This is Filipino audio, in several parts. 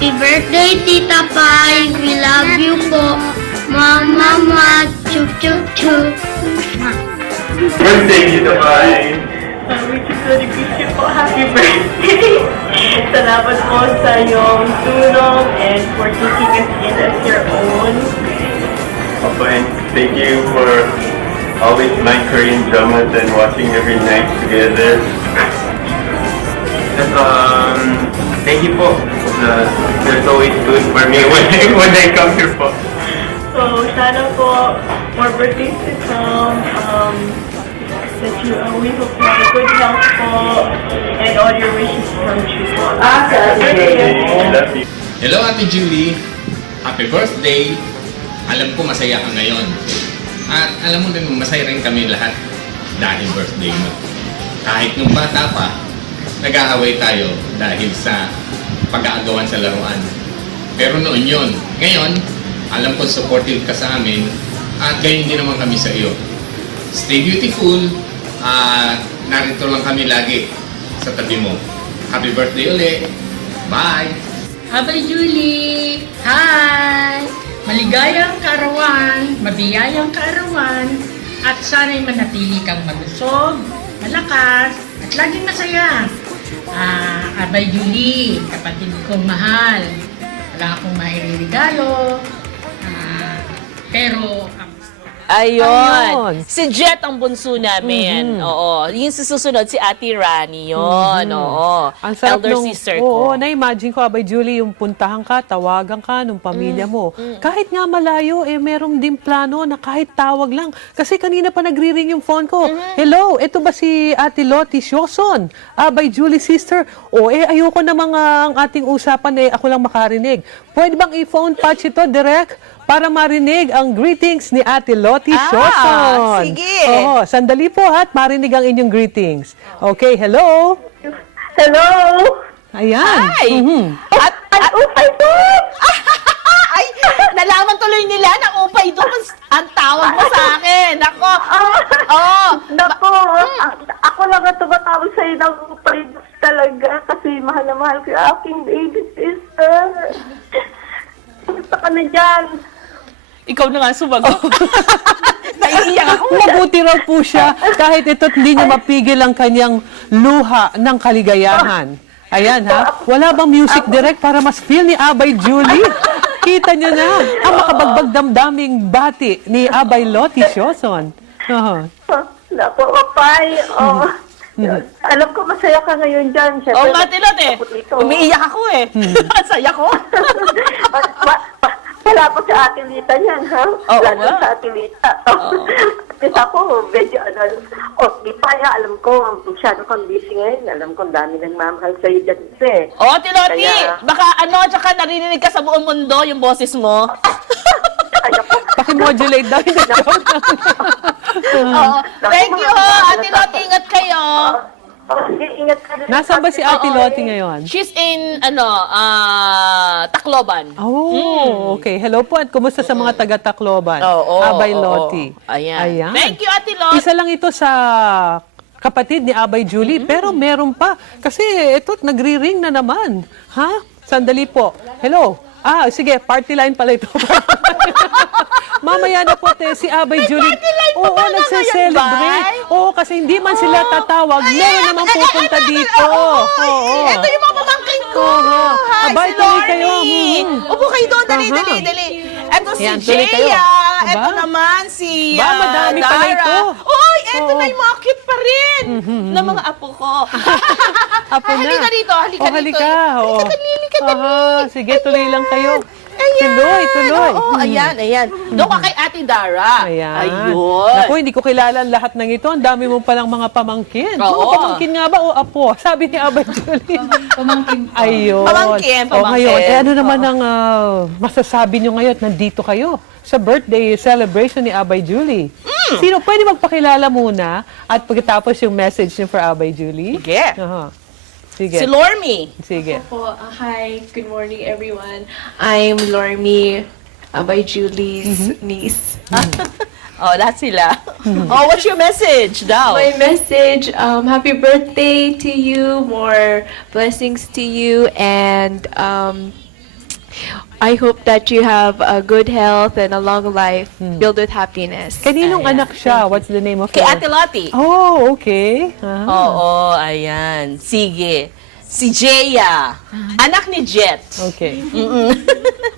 Happy birthday, Tita Pai. We love you po. Mama, chup chup chup. Birthday, Tita Pai! Which is very busy po. Happy birthday! Salamat po sa iyong tulong and for taking us in as your own. Papa, and thank you for always my Korean dramas and watching every night together. And, thank you po. That's always good for me when I come here po. So, sana po, more birthdays to come. That you always hope you have a good health po and all your wishes come true po. Love you. Hello, Ate Julie. Happy birthday. Alam ko masaya ka ngayon. At alam mo din, masaya rin kami lahat dahil birthday mo. Kahit nung bata pa, nag-aaway tayo dahil sa pag-aagawan sa laruan. Pero noon yun. Ngayon, alam ko supportive ka sa amin at gayon din naman kami sa iyo. Stay beautiful at narito lang kami lagi sa tabi mo. Happy birthday ulit. Bye! Abay Julie! Hi! Maligayang kaarawan, mabiyayang kaarawan, at sana'y manatili kang malusog, malakas, at laging masaya. Abay Julie, kapatid kong mahal, wala akong mairirigalo, pero Ayun. Si Jet ang bunso namin. Oo. Yung susunod, si Ate Rani yun. Oo. Ang sarap Elder nung, sister oo, ko. na-imagine ko, Abay Julie, yung puntahan ka, tawagan ka nung pamilya mo. Kahit nga malayo, meron din plano na kahit tawag lang. Kasi kanina pa nagri-ring yung phone ko. Hello, ito ba si Ate Lottie Sioson? Abay Julie sister. Ayoko na ang ating usapan, ako lang makarinig. Pwede bang i-phone patch ito direct? Para marinig ang greetings ni Ate Lottie Sioson. Sige. Oo, sandali po at marinig ang inyong greetings. Okay, hello? Hello! Ayan. Hi! At upay po! Ay, nalaman tuloy nila na upay doon ang tawag mo sa akin. Ako. Oo. Naku, ako lang ang tumatawag sa'yo ng upay talaga kasi mahal na mahal ko yung aking baby sister. Gusto ka na dyan. Ikaw na nga sumagot. Naiiyak ako. Mabuti raw po siya kahit ito't hindi niya mapigil ang kanyang luha ng kaligayahan. Ayan ha. Wala bang music direct para mas feel ni Abay Julie? Kita niyo na ang makabagbag damdaming bati ni Abay Lottie Sioson. Naku, upay. Alam ko masaya ka ngayon dyan. Oo nga, Tilot umiiyak ako Ang saya ko. Wala pa sa ating Lita niyan, ha? Oo Lalo nga. sa ating Lita. Kasi ako, medyo di pa, alam ko, masyado kang busy ngayon. Alam ko, ang dami nagmamahal sa'yo dyan, Oo, Tiloti, Kaya- baka tsaka narinig ka sa buong mundo yung boses mo. Ay, ako. Pakimodulate daw yung joke. Oo. Thank you, Ate Loti, ingat kayo. Sige, ingat ka rin. Nasaan ba si Ate Lottie ngayon? She's in, Tacloban. Oh, okay. Hello po at kumusta sa mga taga-Tacloban? Oo, Abay oo, Lottie. Ayan. Thank you, Ate Lot. Isa lang ito sa kapatid ni Abay Julie, pero meron pa. Kasi ito, nagri-ring na naman. Ha? Sandali po. Hello? Sige, party line pala ito. Mamaya na po, si Abay Julie. Oo, nagse-celebrate. Oo, kasi hindi man sila tatawag. Meron naman pupunta dito. Oo. Ito yung mga pamangkin ko. Hi, Abay, si tuloy kayo. Lornie. Upo kayo doon. Dali. Ito si Ayan, tuloy kayo. Jaya. Aba? Ito naman si Madami pala Dara. ito. Uy, ito Oo. na yung mga cute pa rin ng mga apo ko. Apo na. Halika dito, halika dito. Halika. Oo. Halika, dali. Sige, tuloy lang kayo. Ayan. Tuloy. Oo, ayan. Doon ka kay Ate Dara. Ayan. Ayun. Naku, hindi ko kilala ang lahat ng ito. Ang dami mo palang mga pamangkin. Oo. Mga pamangkin nga ba o apo? Sabi ni Abay Julie. pamangkin po. Ayun. Pamangkin. O ngayon, ano naman ang masasabi nyo ngayon? Nandito kayo sa birthday celebration ni Abay Julie. Sino pwede magpakilala muna at pagkatapos yung message niyo for Abay Julie? Sige. Aha. Sige. Si Lormi. Sige. Hi, good morning everyone. I'm Lormi, by Julie's niece. Oh, that's sila. Oh, what's your message daw? My message, happy birthday to you, more blessings to you, and I hope that you have a good health and a long life filled with happiness. Kaninong Ayan. anak siya? What's the name of Kay her? Ate Lottie. Oh, okay. Oo, ayan. Sige. Si Jeya. Anak ni Jet. Okay.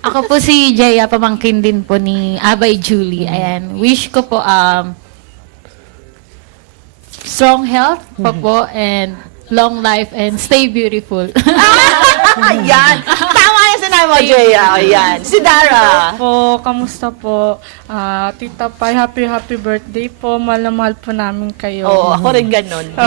Ako po si Jaya, pamangkin din po ni Abay Julie. Ayan, wish ko po strong health po and long life and stay beautiful. Ayan. Tama yung sinabi mo, Jeya. Ayan. Si Dara. Po, kamusta po? Tita Pai, happy birthday po. Mahal na mahal po namin kayo. Oo, ako rin ganun.